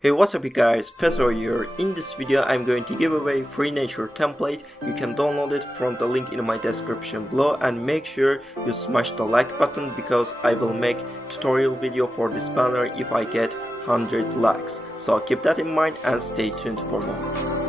Hey, what's up you guys, Fezo here. In this video I'm going to give away free nature template. You can download it from the link in my description below, and make sure you smash the like button because I will make tutorial video for this banner if I get 100 likes. So keep that in mind and stay tuned for more.